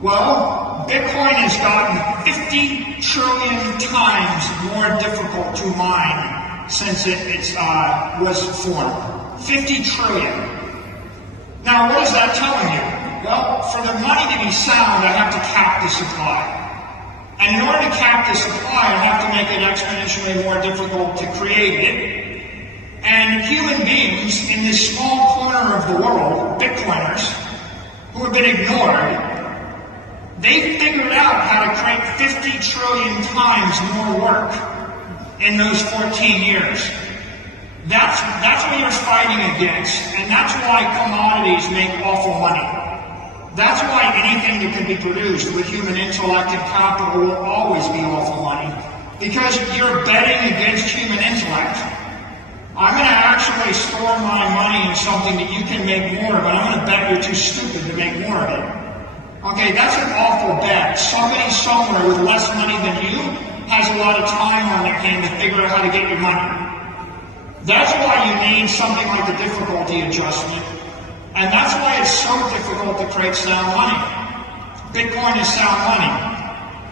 Well, Bitcoin has gotten 50 trillion times more difficult to mine since it was formed. 50 trillion. Now, what is that telling you? Well, for the money to be sound, I have to cap the supply. And in order to cap the supply, I have to make it exponentially more difficult to create it. And human beings in this small corner of the world, Bitcoiners, who have been ignored, they figured out how to create 50 trillion times more work in those 14 years. That's what you're fighting against, and that's why commodities make awful money. That's why anything that can be produced with human intellect and capital will always be awful money, because you're betting against human intellect. I'm going to actually store my money in something that you can make more of, and I'm going to bet you're too stupid to make more of it. Okay, that's an awful bet. Somebody somewhere with less money than you has a lot of time on their hand to figure out how to get your money. That's why you need something like the difficulty adjustment, and that's why it's so difficult to create sound money. Bitcoin is sound money.